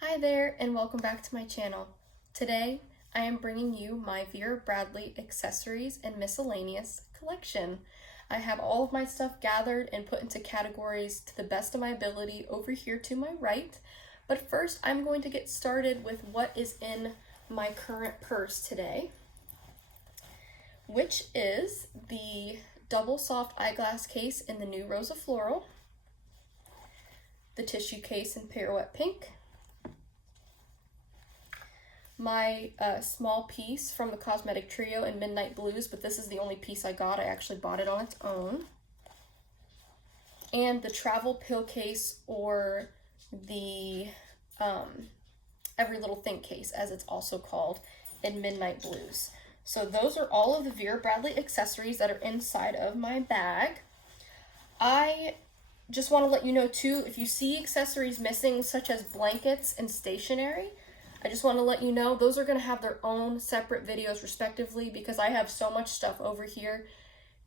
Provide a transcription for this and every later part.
Hi there and welcome back to my channel. Today I am bringing you my Vera Bradley accessories and miscellaneous collection. I have all of my stuff gathered and put into categories to the best of my ability over here to my right. But first I'm going to get started with what is in my current purse today, which is the double soft eyeglass case in the new Rosa Floral, the tissue case in Pirouette Pink, my small piece from the Cosmetic Trio in Midnight Blues, but this is the only piece I got. I actually bought it on its own. And the travel pill case, or the Every Little Thing case, as it's also called, in Midnight Blues. So those are all of the Vera Bradley accessories that are inside of my bag. I just want to let you know too, if you see accessories missing, such as blankets and stationery, I just want to let you know those are going to have their own separate videos respectively, because I have so much stuff over here.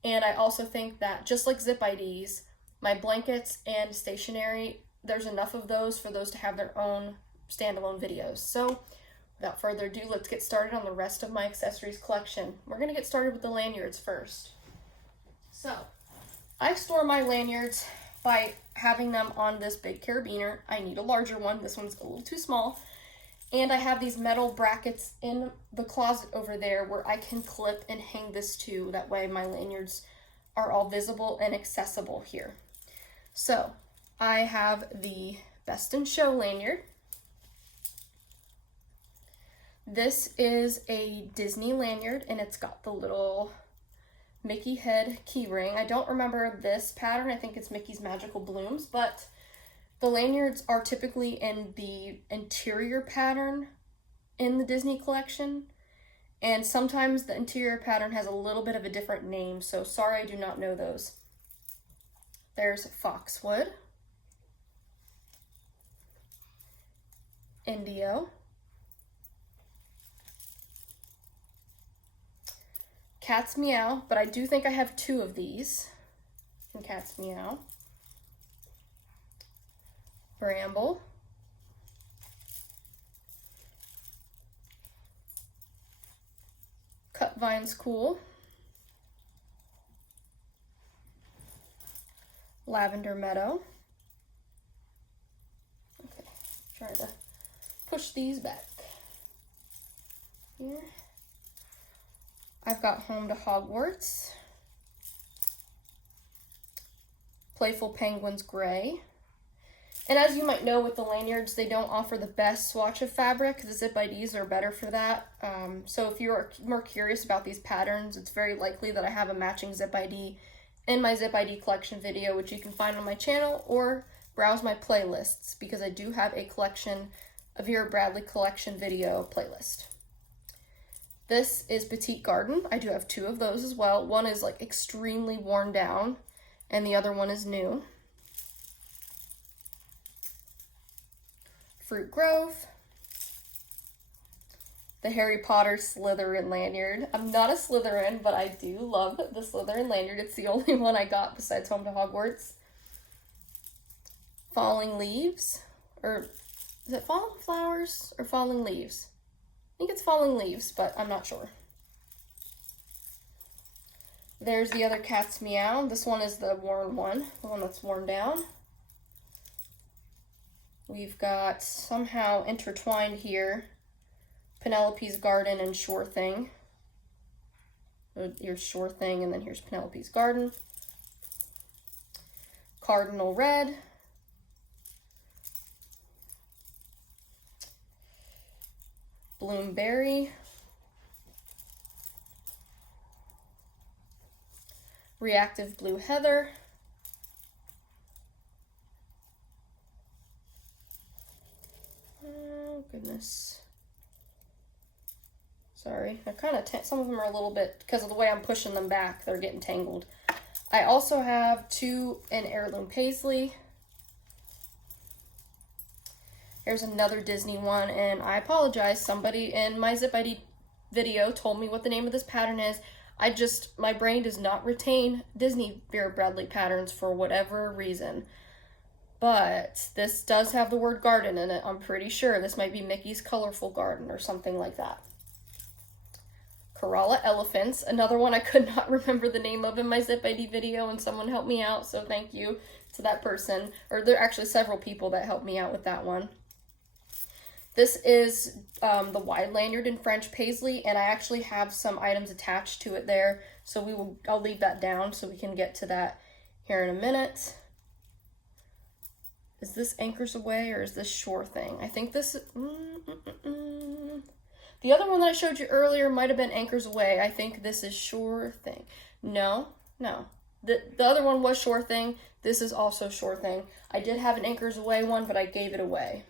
And I also think that just like zip IDs, my blankets and stationery, there's enough of those for those to have their own standalone videos. So without further ado, let's get started on the rest of my accessories collection. We're going to get started with the lanyards first. So I store my lanyards by having them on this big carabiner. I need a larger one. This one's a little too small. And I have these metal brackets in the closet over there where I can clip and hang this to. That way my lanyards are all visible and accessible here. So I have the Best in Show lanyard. This is a Disney lanyard and it's got the little Mickey head key ring. I don't remember this pattern. I think it's Mickey's Magical Blooms, but the lanyards are typically in the interior pattern in the Disney collection, and sometimes the interior pattern has a little bit of a different name, so sorry I do not know those. There's Foxwood, Indio, Cat's Meow, but I do think I have two of these in Cat's Meow. Bramble, Cut Vines Cool, Lavender Meadow. Okay, try to push these back here. I've got Home to Hogwarts, Playful Penguins Gray. And as you might know with the lanyards, they don't offer the best swatch of fabric. The zip IDs are better for that. So if you're more curious about these patterns, it's very likely that I have a matching zip ID in my zip ID collection video, which you can find on my channel, or browse my playlists, because I do have a collection, a Vera Bradley collection video playlist. This is Petite Garden. I do have two of those as well. One is like extremely worn down and the other one is new. Fruit Grove, the Harry Potter Slytherin lanyard. I'm not a Slytherin, but I do love the Slytherin lanyard. It's the only one I got besides Home to Hogwarts. Falling Leaves, or is it Falling Flowers or Falling Leaves? I think it's Falling Leaves, but I'm not sure. There's the other Cat's Meow. This one is the worn one, the one that's worn down. We've got, somehow intertwined here, Penelope's Garden and Sure Thing. Here's Sure Thing, and then here's Penelope's Garden. Cardinal Red. Bloomberry. Reactive Blue Heather. Oh, goodness. Sorry, they're kind of, some of them are a little bit, because of the way I'm pushing them back, they're getting tangled. I also have two in Heirloom Paisley. Here's another Disney one, and I apologize, somebody in my zip ID video told me what the name of this pattern is. My brain does not retain Disney Vera Bradley patterns for whatever reason. but this does have the word garden in it. I'm pretty sure this might be Mickey's Colorful Garden or something like that. Kerala elephants, another one I could not remember the name of in my Zip ID video, and someone helped me out, so thank you to that person. Or there are actually several people that helped me out with that one. This is the wide lanyard in French Paisley, and I actually have some items attached to it there, so I'll leave that down so we can get to that here in a minute. Is this Anchors Away or is this Sure Thing? I think this... The other one that I showed you earlier might have been Anchors Away. I think this is Sure Thing. No. The other one was Sure Thing. This is also Sure Thing. I did have an Anchors Away one, but I gave it away.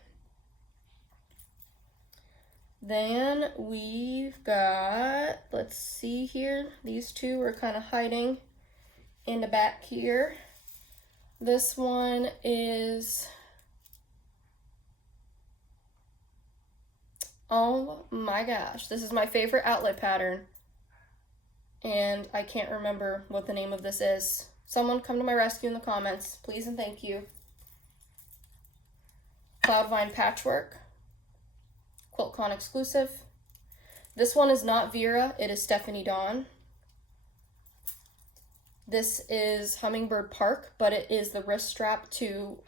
Then we've got, let's see here. These two are kind of hiding in the back here. This one is... Oh my gosh, this is my favorite outlet pattern, and I can't remember what the name of this is. Someone come to my rescue in the comments, please and thank you. Cloudvine Patchwork, QuiltCon exclusive. This one is not Vera, it is Stephanie Dawn. This is Hummingbird Park, but it is the wrist strap to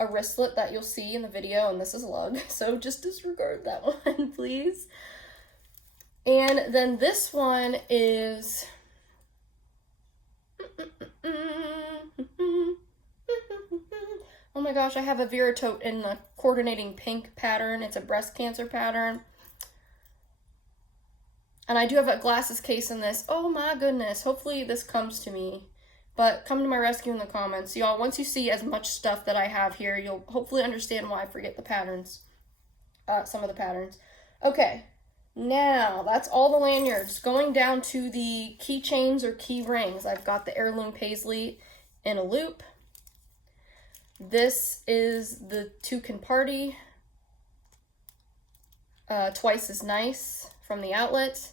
a wristlet that you'll see in the video, and this is lug, so just disregard that one, please. And then this one is oh my gosh, I have a Vera tote in the coordinating pink pattern. It's a breast cancer pattern. And I do have a glasses case in this. Oh my goodness, hopefully this comes to me. But come to my rescue in the comments. Y'all, once you see as much stuff that I have here, you'll hopefully understand why I forget the patterns. Some of the patterns. Okay, now that's all the lanyards. Going down to the keychains or key rings. I've got the Heirloom Paisley in a loop. This is the Toucan Party. Twice as Nice from the outlet.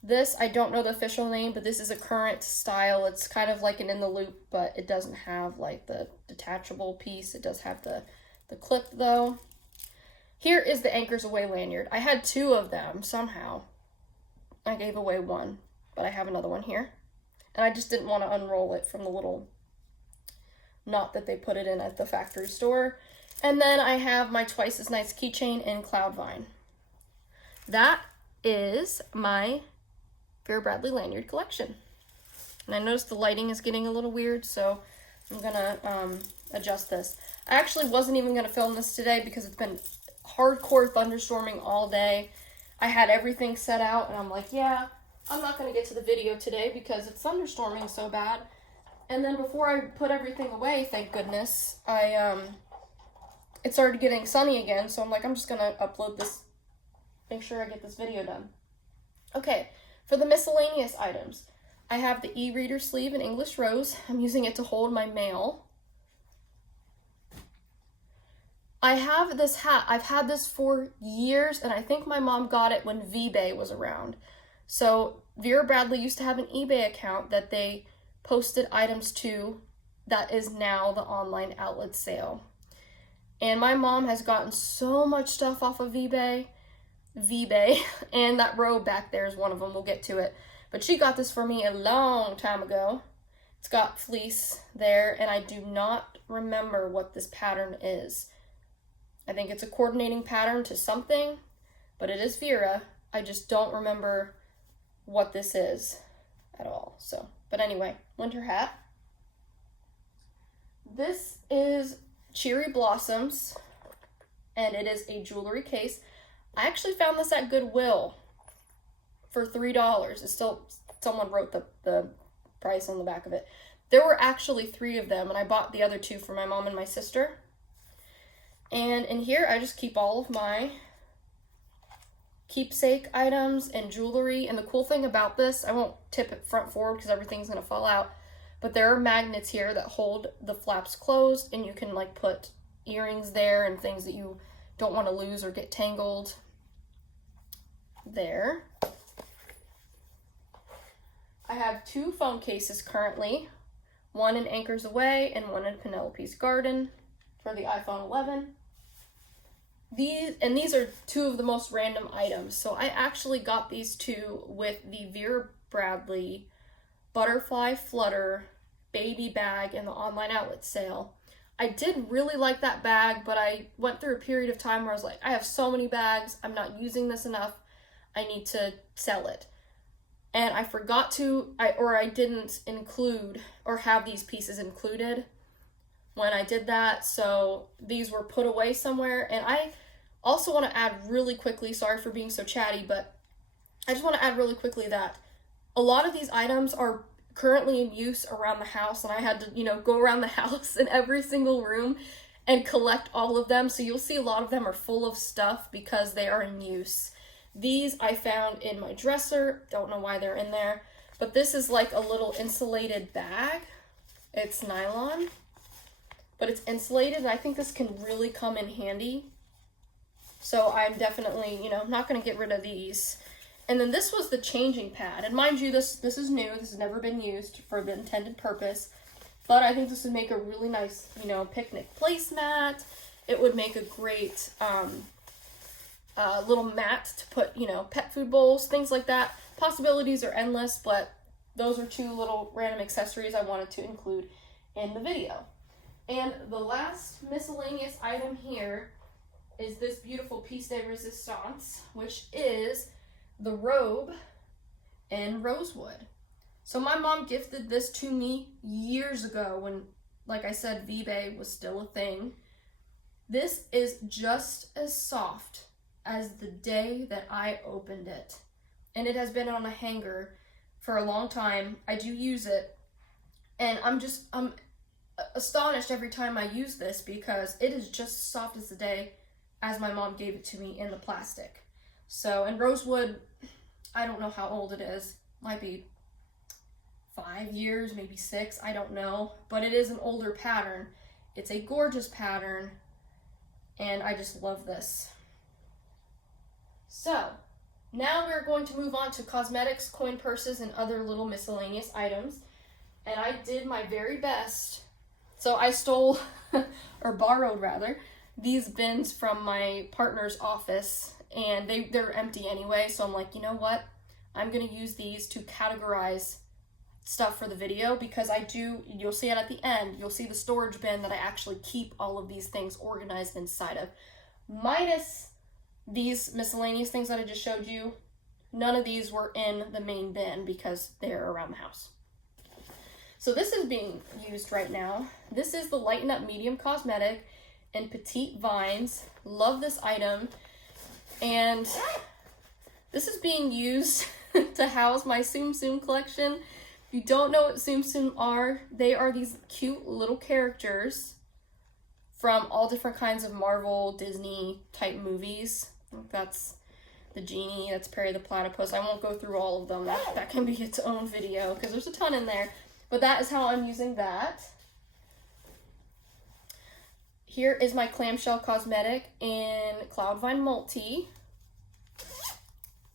This, I don't know the official name, but this is a current style. It's kind of like an in the loop, but it doesn't have like the detachable piece. It does have the clip though. Here is the Anchors Away lanyard. I had two of them somehow. I gave away one, but I have another one here. And I just didn't want to unroll it from the little knot that they put it in at the factory store. And then I have my Twice as Nice keychain in Cloudvine. That is my Vera Bradley lanyard collection. And I noticed the lighting is getting a little weird, so I'm gonna adjust this. I actually wasn't even gonna film this today because it's been hardcore thunderstorming all day. I had everything set out and I'm like, yeah, I'm not gonna get to the video today because it's thunderstorming so bad. And then before I put everything away, thank goodness, it started getting sunny again, so I'm like, I'm just gonna upload this, make sure I get this video done. Okay, for the miscellaneous items, I have the e-reader sleeve in English Rose. I'm using it to hold my mail. I have this hat. I've had this for years, and I think my mom got it when V-Bay was around. So Vera Bradley used to have an eBay account that they posted items to that is now the online outlet sale. And my mom has gotten so much stuff off of V-Bay, and that robe back there is one of them. We'll get to it. But she got this for me a long time ago. It's got fleece there, and I do not remember what this pattern is. I think it's a coordinating pattern to something, but it is Vera. I just don't remember what this is at all. So, but anyway, winter hat. This is Cherry Blossoms, and it is a jewelry case. I actually found this at Goodwill for $3. It's still, someone wrote the price on the back of it. There were actually 3 of them, and I bought the other 2 for my mom and my sister. And in here, I just keep all of my keepsake items and jewelry. And the cool thing about this, I won't tip it front forward because everything's going to fall out, but there are magnets here that hold the flaps closed, and you can like put earrings there and things that you don't want to lose or get tangled there. I have 2 phone cases currently. one in Anchors Away and one in Penelope's Garden for the iPhone 11. These are two of the most random items. So I actually got these two with the Vera Bradley Butterfly Flutter baby bag in the online outlet sale. I did really like that bag, but I went through a period of time where I was like, I have so many bags, I'm not using this enough, I need to sell it. And I forgot to, I didn't include or have these pieces included when I did that, so these were put away somewhere. And I also want to add really quickly, sorry for being so chatty, but I just want to add really quickly that a lot of these items are currently in use around the house, and I had to, go around the house in every single room and collect all of them. So you'll see a lot of them are full of stuff because they are in use. These I found in my dresser, don't know why they're in there, but this is like a little insulated bag. It's nylon, but it's insulated, and I think this can really come in handy. So I'm definitely, not going to get rid of these. And then this was the changing pad. And mind you, this is new. This has never been used for the intended purpose. But I think this would make a really nice, picnic placemat. It would make a great little mat to put, pet food bowls, things like that. Possibilities are endless, but those are two little random accessories I wanted to include in the video. And the last miscellaneous item here is this beautiful piece de resistance, which is the robe in rosewood. So my mom gifted this to me years ago when, like I said, V-Bay was still a thing. This is just as soft as the day that I opened it. And it has been on a hanger for a long time. I do use it. And I'm astonished every time I use this because it is just as soft as the day as my mom gave it to me in the plastic. So, and rosewood, I don't know how old it is. Might be 5 years, maybe 6, I don't know. But it is an older pattern. It's a gorgeous pattern, and I just love this. So, now we're going to move on to cosmetics, coin purses, and other little miscellaneous items. And I did my very best. So I stole, or borrowed rather, these bins from my partner's office, and they're empty anyway, so I'm like, you know what? I'm going to use these to categorize stuff for the video, because you'll see it at the end, you'll see the storage bin that I actually keep all of these things organized inside of. Minus these miscellaneous things that I just showed you, none of these were in the main bin because they're around the house. So this is being used right now. This is the Lighten Up Medium Cosmetic in Petite Vines. Love this item. And this is being used to house my Tsum Tsum collection. If you don't know what Tsum Tsum are, they are these cute little characters from all different kinds of Marvel, Disney type movies. That's the Genie, that's Perry the Platypus. I won't go through all of them. That can be its own video because there's a ton in there. But that is how I'm using that. Here is my clamshell cosmetic in Cloudvine Multi.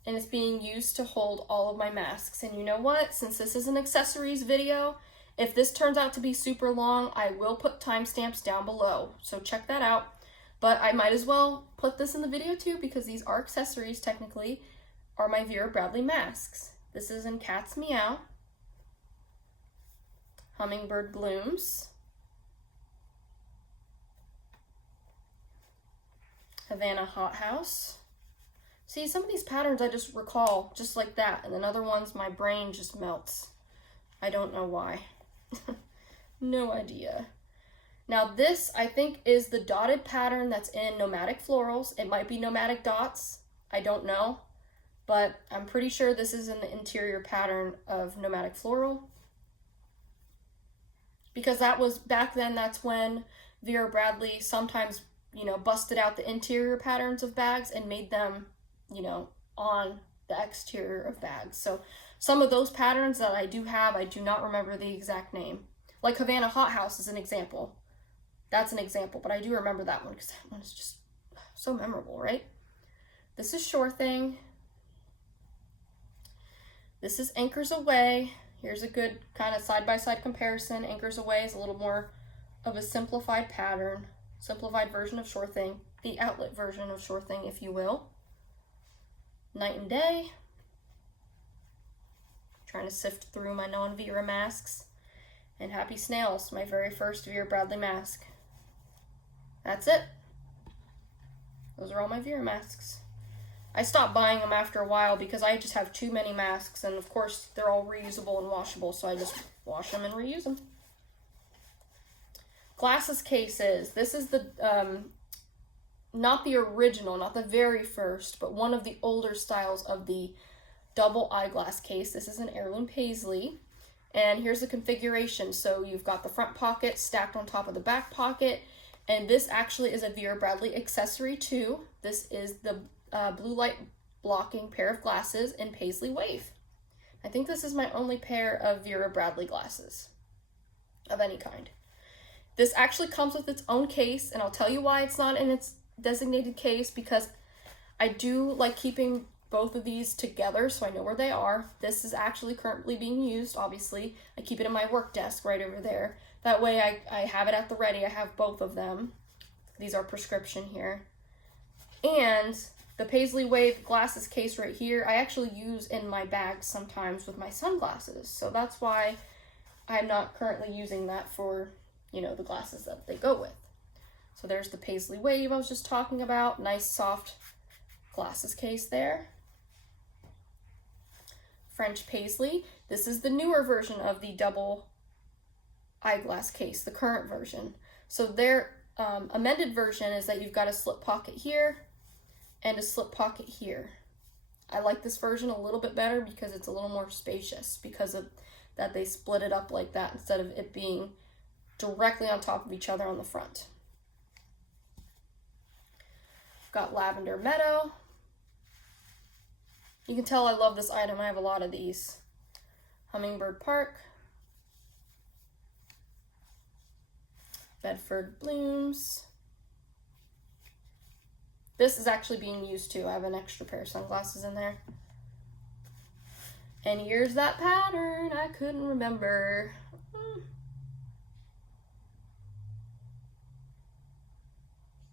And it's being used to hold all of my masks. And you know what? Since this is an accessories video, if this turns out to be super long, I will put timestamps down below. So check that out. But I might as well put this in the video too, because these are accessories, technically, are my Vera Bradley masks. This is in Cat's Meow, Hummingbird Blooms, Havana Hot House. See, some of these patterns I just recall just like that, and then other ones my brain just melts. I don't know why. No idea. Now this, I think, is the dotted pattern that's in Nomadic Florals. It might be Nomadic Dots. I don't know. But I'm pretty sure this is in the interior pattern of Nomadic Floral. Because that was, back then, that's when Vera Bradley sometimes, busted out the interior patterns of bags and made them, on the exterior of bags. So some of those patterns that I do have, I do not remember the exact name. Like Havana Hot House is an example. That's an example, but I do remember that one because that one is just so memorable, right? This is Sure Thing. This is Anchors Away. Here's a good kind of side-by-side comparison. Anchors Away is a little more of a simplified pattern, simplified version of Sure Thing, the outlet version of Sure Thing, if you will. Night and Day. Trying to sift through my non-Vera masks. And Happy Snails, my very first Vera Bradley mask. That's it. Those are all my Vera masks. I stopped buying them after a while because I just have too many masks, and of course they're all reusable and washable, so I just wash them and reuse them. Glasses cases. This is the, not the original, not the very first, but one of the older styles of the double eyeglass case. This is an heirloom Paisley. And here's the configuration. So you've got the front pocket stacked on top of the back pocket. And this actually is a Vera Bradley accessory too. This is the blue light blocking pair of glasses in Paisley Wave. I think this is my only pair of Vera Bradley glasses of any kind. This actually comes with its own case, and I'll tell you why it's not in its designated case, because I do like keeping both of these together so I know where they are. This is actually currently being used, obviously. I keep it in my work desk right over there. That way I have it at the ready. I have both of them. These are prescription here. And the Paisley Wave glasses case right here, I actually use in my bag sometimes with my sunglasses. So that's why I'm not currently using that for, you know, the glasses that they go with. So there's the Paisley Wave I was just talking about. Nice soft glasses case there. French Paisley. This is the newer version of the double eyeglass case, the current version. So their amended version is that you've got a slip pocket here and a slip pocket here. I like this version a little bit better because it's a little more spacious, because of that they split it up like that instead of it being directly on top of each other on the front. Got Lavender Meadow. You can tell I love this item. I have a lot of these. Hummingbird Park. Bedford Blooms. This is actually being used too. I have an extra pair of sunglasses in there. And here's that pattern I couldn't remember.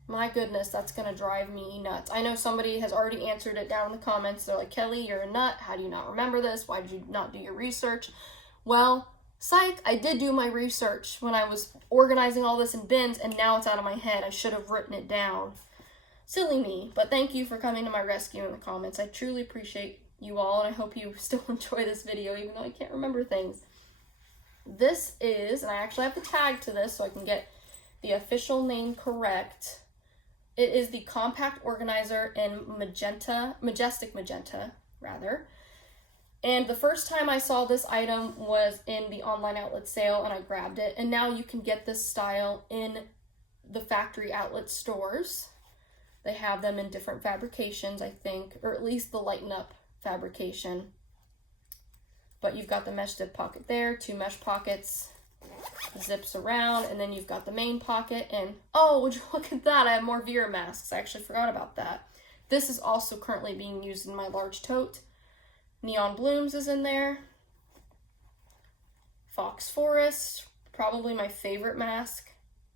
My goodness, that's gonna drive me nuts. I know somebody has already answered it down in the comments. They're like, Kelly, you're a nut. How do you not remember this? Why did you not do your research? Well, psych, I did do my research when I was organizing all this in bins, and now it's out of my head. I should have written it down. Silly me, but thank you for coming to my rescue in the comments. I truly appreciate you all, and I hope you still enjoy this video, even though I can't remember things. This is, and I actually have the tag to this so I can get the official name correct. It is the compact organizer in majestic magenta, rather. And the first time I saw this item was in the online outlet sale, and I grabbed it. And now you can get this style in the factory outlet stores. They have them in different fabrications, I think, or at least the lighten up fabrication. But you've got the mesh zip pocket there, 2 mesh pockets, zips around, and then you've got the main pocket. And oh, would you look at that, I have more Vera masks. I actually forgot about that. This is also currently being used in my large tote. Neon Blooms is in there. Fox Forest, probably my favorite mask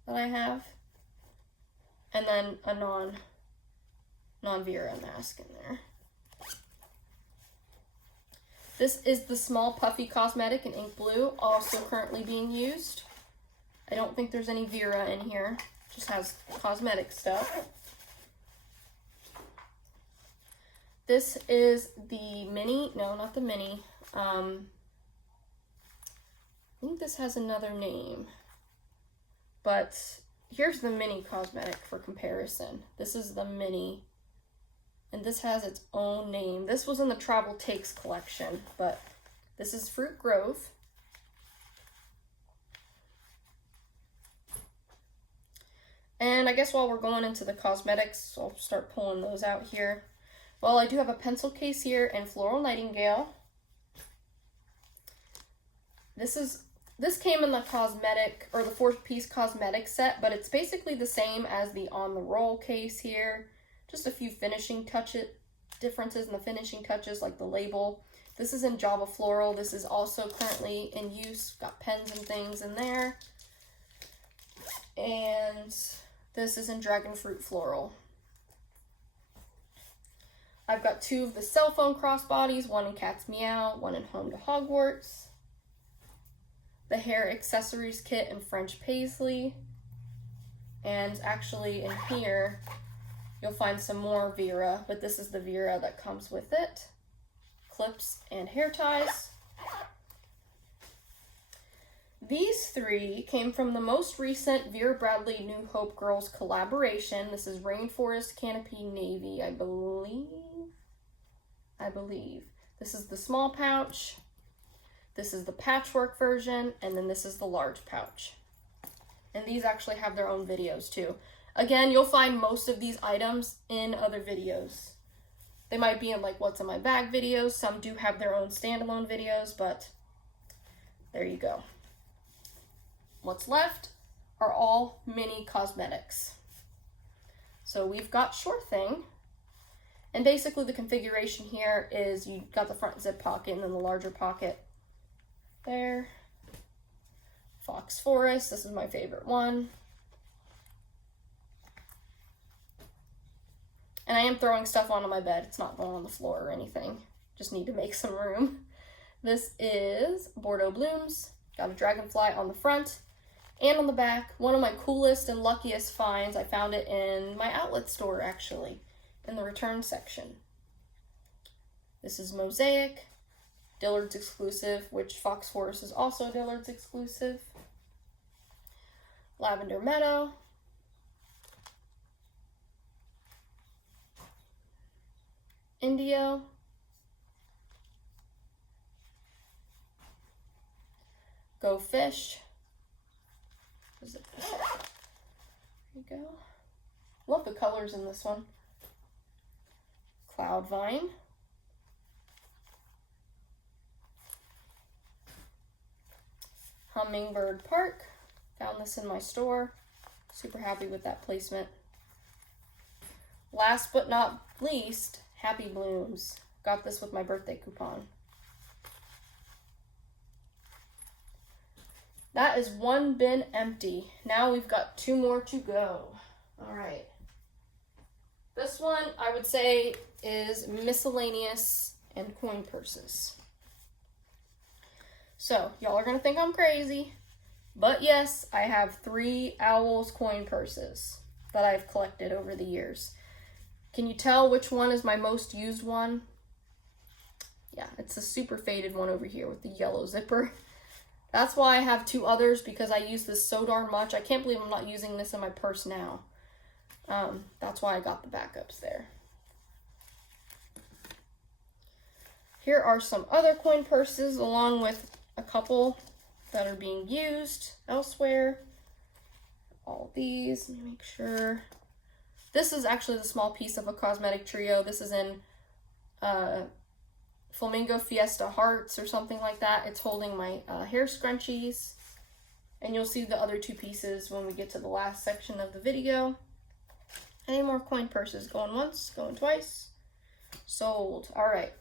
that I have. And then a non-Vera mask in there. This is the small puffy cosmetic in ink blue, also currently being used. I don't think there's any Vera in here, it just has cosmetic stuff. This is the mini, no, not the mini. I think this has another name, but here's the mini cosmetic for comparison. This is the mini. And this has its own name. This was in the Travel Takes collection, but this is Fruit Grove. And I guess while we're going into the cosmetics, I'll start pulling those out here. Well, I do have a pencil case here in Floral Nightingale. This came in the cosmetic, or the 4-piece cosmetic set, but it's basically the same as the On the Roll case here. Just a few finishing differences in the finishing touches, like the label This is in Java Floral. This is also currently in use. Got pens and things in there. And this is in Dragon Fruit Floral. I've got 2 of the cell phone crossbodies, one in Cat's Meow, one in Home to Hogwarts. The hair accessories kit in French Paisley. And actually in here, you'll find some more Vera, but this is the Vera that comes with it. Clips and hair ties. These 3 came from the most recent Vera Bradley New Hope Girls collaboration. This is Rainforest Canopy Navy, I believe. This is the small pouch. This is the patchwork version, and then this is the large pouch. And these actually have their own videos too. Again, you'll find most of these items in other videos. They might be in like what's in my bag videos. Some do have their own standalone videos, but there you go. What's left are all mini cosmetics. So we've got Sure Thing. And basically the configuration here is you got the front zip pocket and then the larger pocket there. Fox Forest, this is my favorite one. And I am throwing stuff onto my bed. It's not going on the floor or anything. Just need to make some room. This is Bordeaux Blooms. Got a dragonfly on the front and on the back. One of my coolest and luckiest finds. I found it in my outlet store, actually, in the return section. This is Mosaic, Dillard's exclusive, which Fox Forest is also Dillard's exclusive. Lavender Meadow. Indio. Go Fish. There you go. Love the colors in this one. Cloud Vine. Hummingbird Park. Found this in my store. Super happy with that placement. Last but not least, Happy Blooms. Got this with my birthday coupon. That is 1 bin empty. Now we've got 2 more to go. All right. This one, I would say, is Miscellaneous and coin purses. So, y'all are going to think I'm crazy. But yes, I have 3 Owls coin purses that I've collected over the years. Can you tell which one is my most used one? Yeah, it's the super faded one over here with the yellow zipper. That's why I have 2 others, because I use this so darn much. I can't believe I'm not using this in my purse now. That's why I got the backups there. Here are some other coin purses, along with a couple that are being used elsewhere. All these, let me make sure. This is actually the small piece of a cosmetic trio. This is in Flamingo Fiesta Hearts or something like that. It's holding my hair scrunchies. And you'll see the other 2 pieces when we get to the last section of the video. Any more coin purses? Going once, going twice. Sold. All right.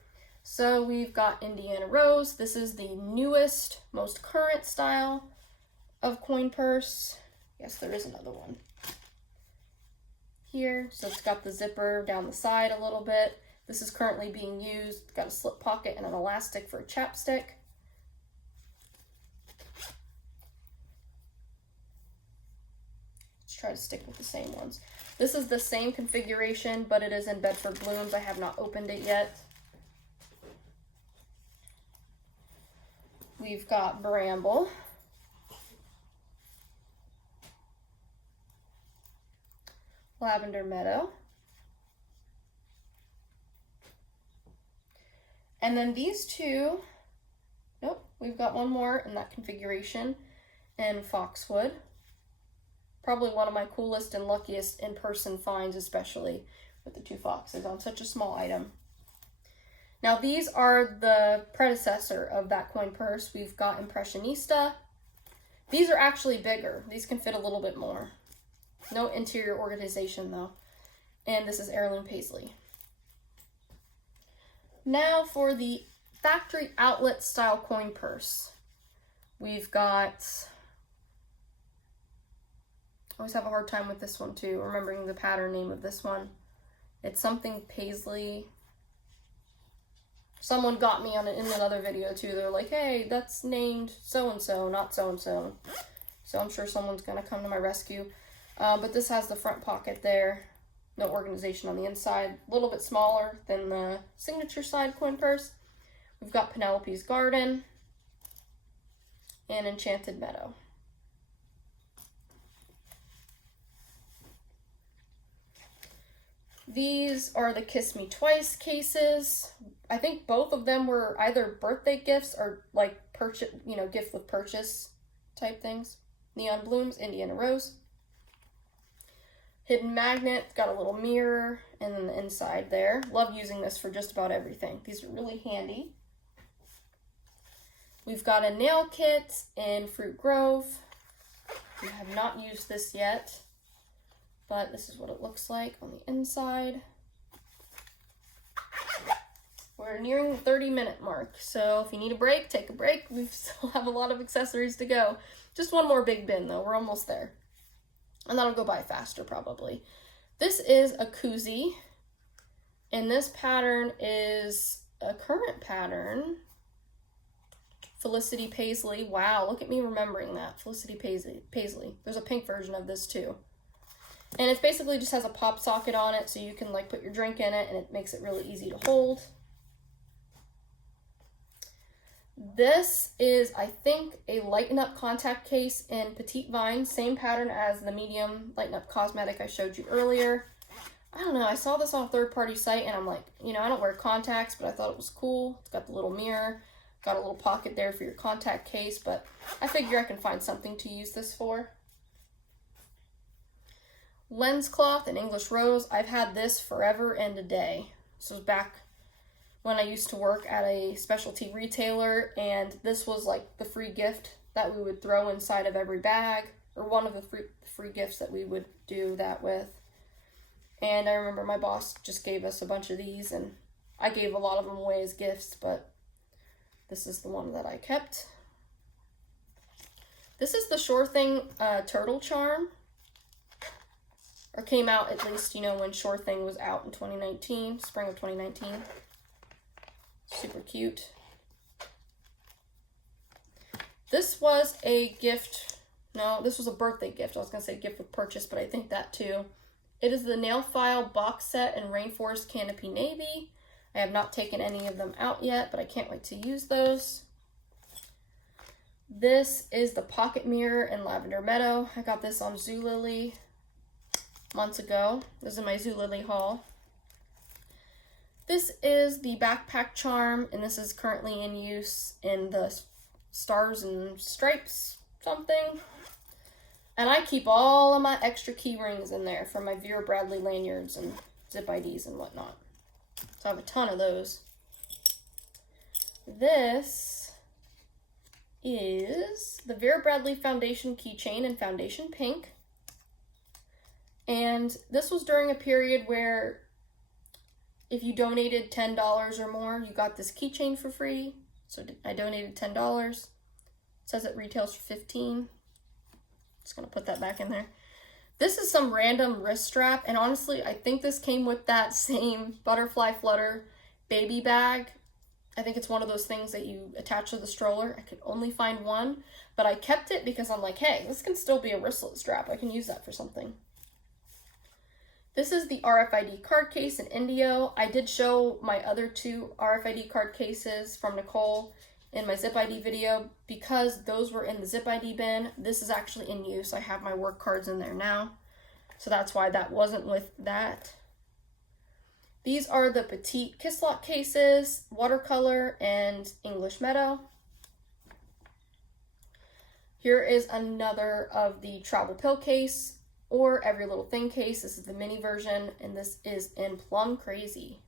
So we've got Indiana Rose. This is the newest, most current style of coin purse. Yes, there is another one here. So it's got the zipper down the side a little bit. This is currently being used. It's got a slip pocket and an elastic for a chapstick. Let's try to stick with the same ones. This is the same configuration, but it is in Bedford Blooms. I have not opened it yet. We've got Bramble. Lavender Meadow. And then these 2, nope, we've got one more in that configuration, and Foxwood. Probably one of my coolest and luckiest in-person finds, especially with the 2 foxes on such a small item. Now these are the predecessor of that coin purse. We've got Impressionista. These are actually bigger. These can fit a little bit more. No interior organization though. And this is Heirloom Paisley. Now for the factory outlet style coin purse. We've got, I always have a hard time with this one too, remembering the pattern name of this one. It's something Paisley. Someone got me on it in another video too. They're like, hey, that's named so-and-so, not so-and-so. So I'm sure someone's gonna come to my rescue. But this has the front pocket there. No organization on the inside. A little bit smaller than the signature side coin purse. We've got Penelope's Garden and Enchanted Meadow. These are the Kiss Me Twice cases. I think both of them were either birthday gifts or like purchase, you know, gift with purchase type things. Neon Blooms, Indiana Rose. Hidden Magnet, got a little mirror, and then the inside there. Love using this for just about everything. These are really handy. We've got a nail kit in Fruit Grove. We have not used this yet, but this is what it looks like on the inside. We're nearing the 30-minute mark, so if you need a break, take a break. We still have a lot of accessories to go. Just one more big bin, though. We're almost there. And that'll go by faster, probably. This is a koozie, and this pattern is a current pattern. Felicity Paisley. Wow, look at me remembering that. Felicity Paisley. There's a pink version of this, too. And it basically just has a pop socket on it, so you can, like, put your drink in it, and it makes it really easy to hold. This is, I think, a Lighten Up contact case in Petite Vine. Same pattern as the medium Lighten Up cosmetic I showed you earlier. I don't know, I saw this on a third-party site, and I'm like, you know, I don't wear contacts, but I thought it was cool. It's got the little mirror, got a little pocket there for your contact case, but I figure I can find something to use this for. Lens cloth in English Rose. I've had this forever and a day. This was back when I used to work at a specialty retailer, and this was like the free gift that we would throw inside of every bag, or one of the free gifts that we would do that with. And I remember my boss just gave us a bunch of these, and I gave a lot of them away as gifts, but this is the one that I kept. This is the Sure Thing turtle charm, or came out at least, you know, when Sure Thing was out in 2019, spring of 2019. Super cute. This was a gift. No, this was a birthday gift. I was going to say gift with purchase, but I think that too. It is the nail file box set in Rainforest Canopy Navy. I have not taken any of them out yet, but I can't wait to use those. This is the pocket mirror in Lavender Meadow. I got this on Zulily months ago. This is my Zulily haul. This is the backpack charm, and this is currently in use in the Stars and Stripes something. And I keep all of my extra key rings in there for my Vera Bradley lanyards and zip IDs and whatnot. So I have a ton of those. This is the Vera Bradley Foundation keychain in Foundation Pink. And this was during a period where if you donated $10 or more, you got this keychain for free. So I donated $10. It says it retails for $15. Just gonna put that back in there. This is some random wrist strap, and honestly, I think this came with that same Butterfly Flutter baby bag. I think it's one of those things that you attach to the stroller. I could only find one, but I kept it because I'm like, hey, this can still be a wristlet strap. I can use that for something. This is the RFID card case in Indio. I did show my other two RFID card cases from Nicole in my zip ID video. Because those were in the zip ID bin, this is actually in use. I have my work cards in there now. So that's why that wasn't with that. These are the Petite Kiss Lock cases, watercolor and English Meadow. Here is another of the travel pill case, or Every Little Thing case. This is the mini version, and this is in Plum Crazy.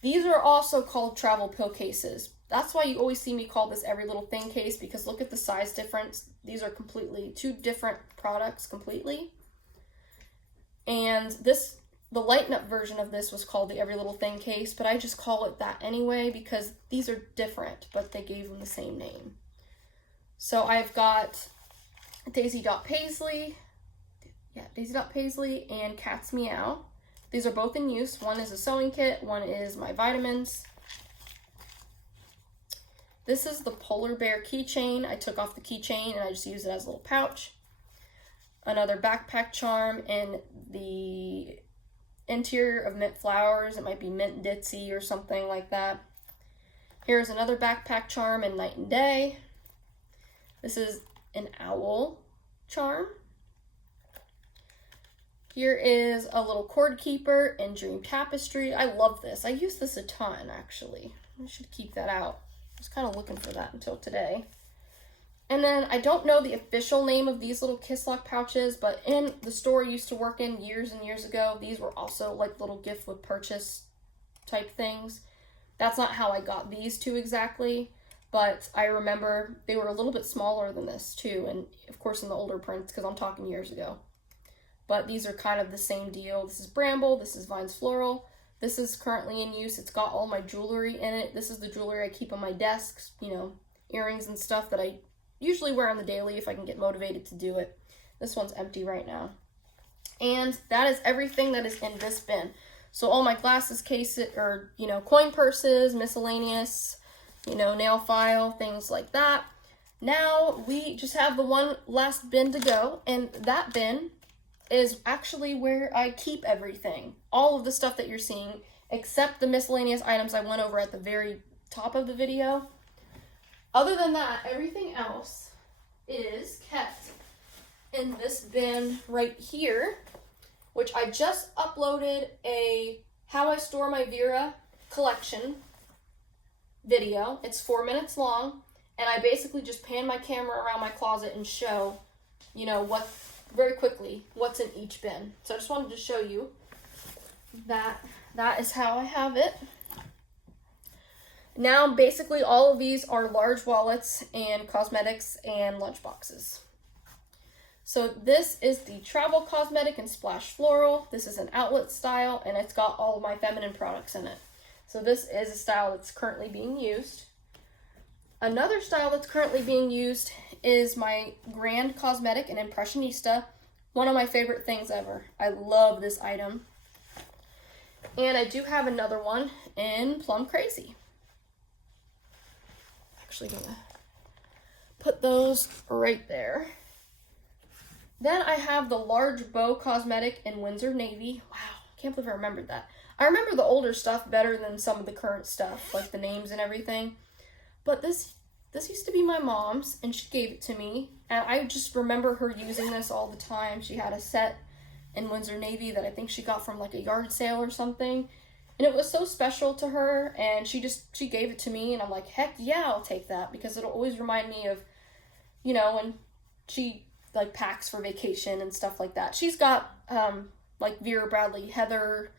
These are also called travel pill cases. That's why you always see me call this Every Little Thing case, because look at the size difference. These are completely two different products completely. And this the lighten up version of this was called the Every Little Thing case, but I just call it that anyway because these are different, but they gave them the same name. So I've got Paisley, Paisley and Cat's Meow. These are both in use. One is a sewing kit, one is my vitamins. This is the polar bear keychain. I took off the keychain and I just use it as a little pouch. Another backpack charm in the interior of mint flowers. It might be mint ditzy or something like that. Here's another backpack charm in night and day. This is an owl charm. Here is a little cord keeper in dream tapestry. I love this. I use this a ton, actually. I should keep that out. I was kind of looking for that until today. And then I don't know the official name of these little kiss lock pouches, but in the store I used to work in years and years ago, these were also like little gift with purchase type things. That's not how I got these two exactly, but I remember they were a little bit smaller than this too, and of course in the older prints, because I'm talking years ago. But these are kind of the same deal. This is Bramble, this is Vines Floral. This is currently in use. It's got all my jewelry in it. This is the jewelry I keep on my desk, you know, earrings and stuff that I usually wear on the daily if I can get motivated to do it. This one's empty right now. And that is everything that is in this bin. So all my glasses, cases, or, you know, coin purses, miscellaneous, you know, nail file, things like that. Now we just have the one last bin to go, and that bin is actually where I keep everything. All of the stuff that you're seeing, except the miscellaneous items I went over at the very top of the video. Other than that, everything else is kept in this bin right here, which I just uploaded a How I Store My Vera collection video. It's 4 minutes long, and I basically just pan my camera around my closet and show, you know, very quickly what's in each bin. So I just wanted to show you that is how I have it. Now basically all of these are large wallets and cosmetics and lunch boxes. So this is the Travel Cosmetic and Splash Floral. This is an outlet style, and it's got all of my feminine products in it. So this is a style that's currently being used. Another style that's currently being used is my Grand Cosmetic and Impressionista. One of my favorite things ever. I love this item. And I do have another one in Plum Crazy. Actually gonna put those right there. Then I have the large bow cosmetic in Windsor Navy. Wow, can't believe I remembered that. I remember the older stuff better than some of the current stuff, like the names and everything. But this used to be my mom's, and she gave it to me. And I just remember her using this all the time. She had a set in Windsor Navy that I think she got from like a yard sale or something. And it was so special to her, and she gave it to me, and I'm like, heck yeah, I'll take that, because it'll always remind me of, you know, when she like packs for vacation and stuff like that. She's got like Vera Bradley Heather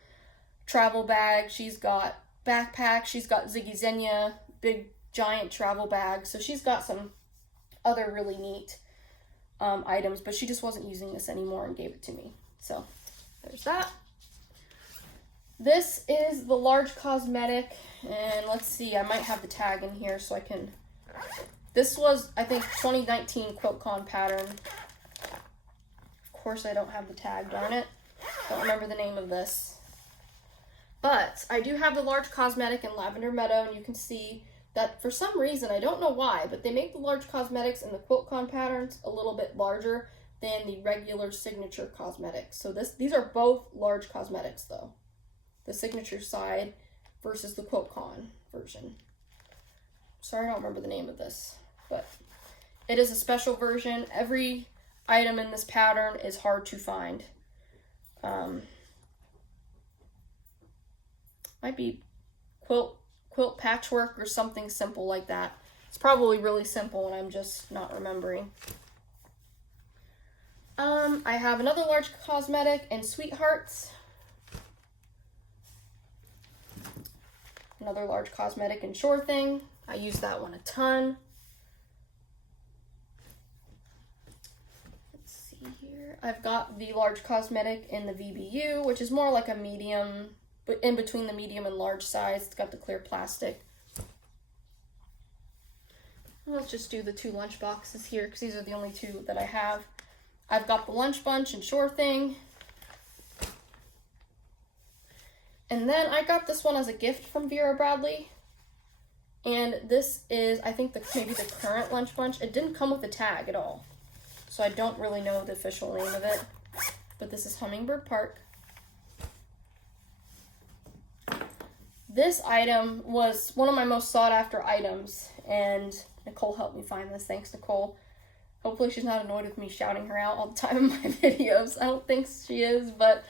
travel bag, she's got backpack, she's got Ziggy Zenya big giant travel bag, so she's got some other really neat items, but she just wasn't using this anymore and gave it to me. So there's that. This is the large cosmetic, and let's see, I might have the tag in here so I can, this was, I think, 2019 QuiltCon pattern. Of course I don't have the tag, darn it. Don't remember the name of this. But I do have the large cosmetic in Lavender Meadow, and you can see that for some reason, I don't know why, but they make the large cosmetics in the QuiltCon patterns a little bit larger than the regular signature cosmetics. So these are both large cosmetics though. The signature side versus the QuiltCon version. Sorry, I don't remember the name of this, but it is a special version. Every item in this pattern is hard to find. Might be quilt patchwork or something simple like that. It's probably really simple and I'm just not remembering. I have another large cosmetic in Sweethearts. Another large cosmetic in Sure Thing. I use that one a ton. Let's see here. I've got the large cosmetic in the VBU, which is more like a medium, but in between the medium and large size. It's got the clear plastic. Let's just do the 2 lunch boxes here because these are the only 2 that I have. I've got the Lunch Bunch and Sure Thing. And then I got this one as a gift from Vera Bradley. And this is, I think, maybe the current Lunch Bunch. It didn't come with a tag at all, so I don't really know the official name of it. But this is Hummingbird Park. This item was one of my most sought after items, and Nicole helped me find this. Thanks, Nicole. Hopefully she's not annoyed with me shouting her out all the time in my videos. I don't think she is, but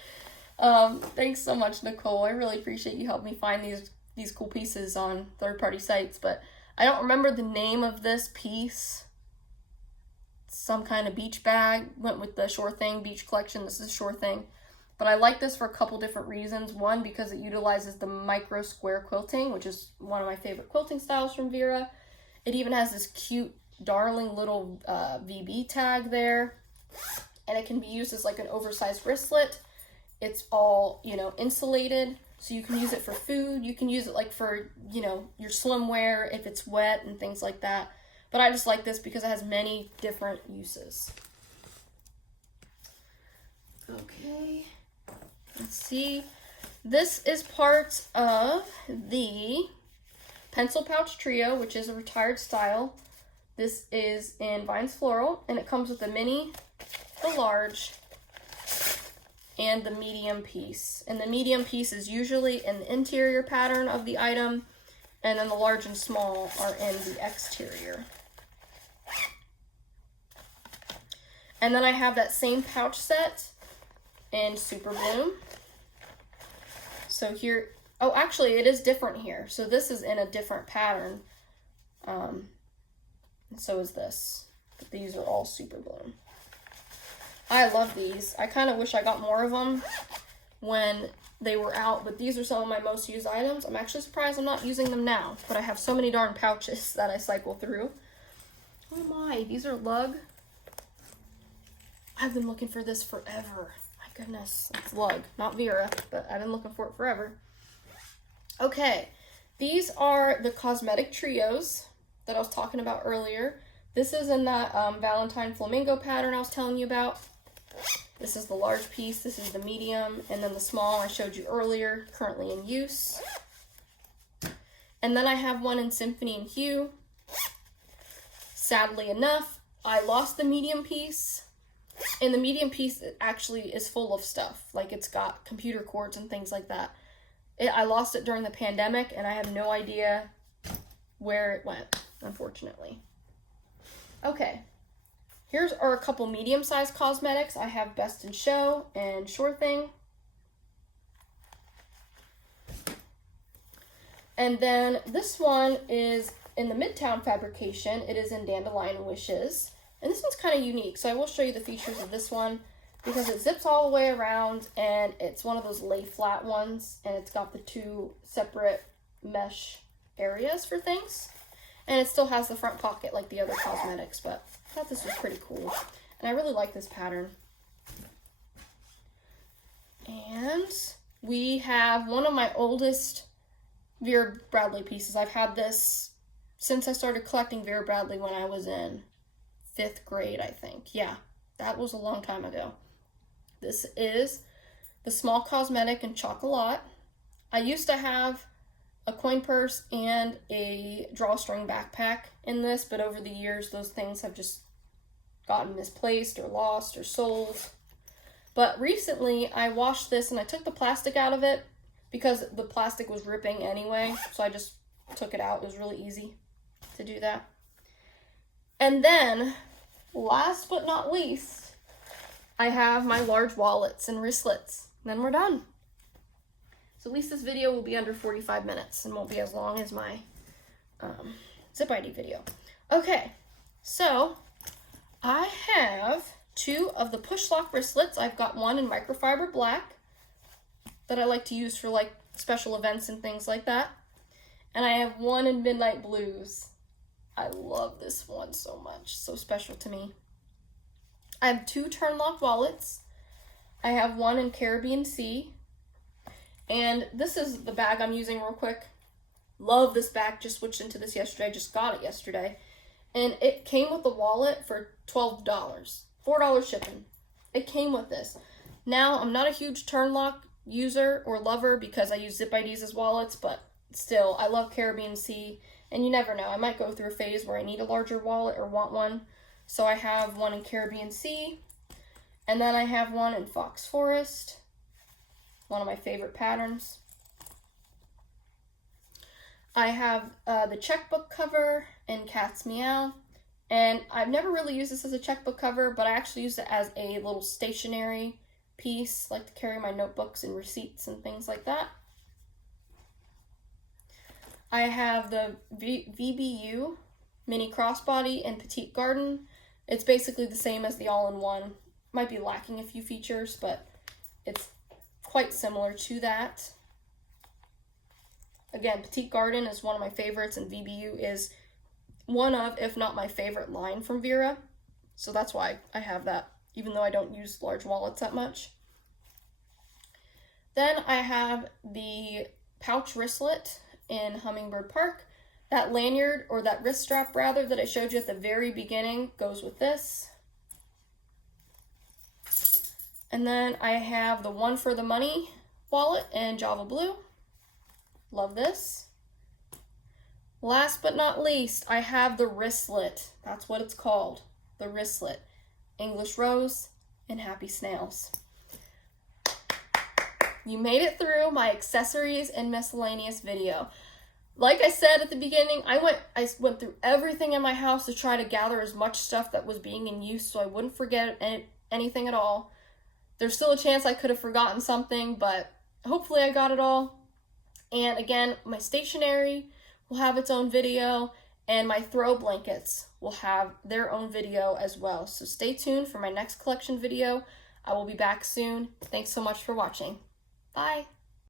thanks so much, Nicole. I really appreciate you helping me find these cool pieces on third-party sites, but I don't remember the name of this piece. Some kind of beach bag. Went with the Sure Thing beach collection. This is Sure Thing. But I like this for a couple different reasons. One, because it utilizes the micro square quilting, which is one of my favorite quilting styles from Vera. It even has this cute, darling little VB tag there. And it can be used as like an oversized wristlet. It's all, you know, insulated. So you can use it for food. You can use it like for, you know, your swimwear if it's wet and things like that. But I just like this because it has many different uses. Okay. Let's see. This is part of the Pencil Pouch Trio, which is a retired style. This is in Vines Floral, and it comes with the mini, the large, and the medium piece. And the medium piece is usually in the interior pattern of the item, and then the large and small are in the exterior. And then I have that same pouch set in Super Bloom. So here, oh, actually it is different here. So this is in a different pattern. And so is this. But these are all Super Bloom. I love these. I kind of wish I got more of them when they were out, but these are some of my most used items. I'm actually surprised I'm not using them now, but I have so many darn pouches that I cycle through. Oh my, these are lug. I've been looking for this forever. My goodness, it's lug, not Vera, but I've been looking for it forever. Okay, these are the cosmetic trios that I was talking about earlier. This is in that Valentine flamingo pattern I was telling you about. This is the large piece, this is the medium, and then the small I showed you earlier, currently in use. And then I have one in Symphony and Hue. Sadly enough, I lost the medium piece. And the medium piece actually is full of stuff. Like, it's got computer cords and things like that. I lost it during the pandemic, and I have no idea where it went, unfortunately. Okay, here's are a couple medium-sized cosmetics. I have Best in Show and Sure Thing. And then this one is in the Midtown fabrication. It is in Dandelion Wishes. And this one's kind of unique, so I will show you the features of this one because it zips all the way around, and it's one of those lay flat ones, and it's got the 2 separate mesh areas for things. And it still has the front pocket like the other cosmetics, but I thought this was pretty cool. And I really like this pattern. And we have one of my oldest Vera Bradley pieces. I've had this since I started collecting Vera Bradley when I was in 5th grade, I think. Yeah, that was a long time ago. This is the small cosmetic in Chocolat. I used to have a coin purse and a drawstring backpack in this, but over the years those things have just gotten misplaced or lost or sold. But recently I washed this and I took the plastic out of it because the plastic was ripping anyway, so I just took it out. It was really easy to do that. And then, last but not least, I have my large wallets and wristlets. Then we're done. So at least this video will be under 45 minutes and won't be as long as my zip ID video. Okay, so I have 2 of the push lock wristlets. I've got one in microfiber black that I like to use for like special events and things like that. And I have one in midnight blues. I love this one so much, so special to me. I have 2 turn-lock wallets. I have one in Caribbean Sea. And this is the bag I'm using real quick. Love this bag. Just switched into this yesterday. Just got it yesterday. And it came with the wallet for $12. $4 shipping. It came with this. Now, I'm not a huge turn lock user or lover because I use Zip IDs as wallets, but still, I love Caribbean Sea. And you never know. I might go through a phase where I need a larger wallet or want one. So I have one in Caribbean Sea. And then I have one in Fox Forest. One of my favorite patterns. I have the checkbook cover in Cat's Meow. And I've never really used this as a checkbook cover, but I actually use it as a little stationery piece, like to carry my notebooks and receipts and things like that. I have the VBU mini crossbody in Petite Garden. It's basically the same as the all-in-one. Might be lacking a few features, but it's quite similar to that. Again, Petite Garden is one of my favorites, and VBU is one of, if not my favorite line from Vera. So that's why I have that, even though I don't use large wallets that much. Then I have the pouch wristlet in Hummingbird Park. That lanyard, or that wrist strap rather, that I showed you at the very beginning goes with this. And then I have the One for the Money wallet in Java Blue. Love this. Last but not least, I have the wristlet. That's what it's called. The wristlet. English Rose and Happy Snails. You made it through my accessories and miscellaneous video. Like I said at the beginning, I went through everything in my house to try to gather as much stuff that was being in use so I wouldn't forget anything at all. There's still a chance I could have forgotten something, but hopefully I got it all. And again, my stationery will have its own video, and my throw blankets will have their own video as well. So stay tuned for my next collection video. I will be back soon. Thanks so much for watching. Bye.